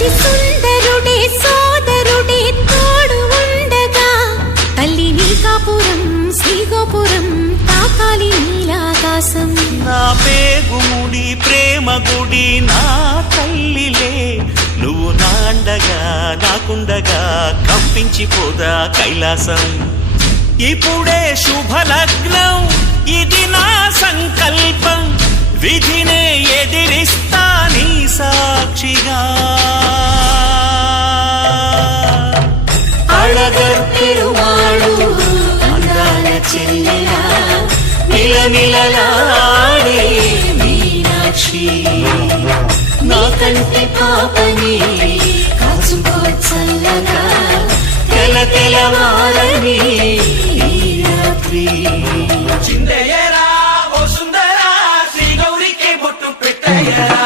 అతి సుందరుడే సోదరుడే తోడు ఉండగా. తల్లి నీకాపురం శ్రీగోపురం తాకాలి నీలాకాశం. నా పేగుముడి ప్రేమ గుడి నా తల్లిలే. నువ్వు నాండగా నాకుండగా కంపించిపోదా కైలాసం. ఇప్పుడే శుభలగ్నం ఇది నా సంకల్పం. విధినే ఎదిరిస్తా నీ సాక్షిగా. చెల్లెలా నిలనిలలాడే మీనాక్షి. నీ కంటి పాపని కాచుకో చల్లగా తెల తెలవారని ఈ రాత్రి చిందయ్యరా ఓ సుందరా శ్రీ గౌరికి బొట్టు పెట్టయ్యరా.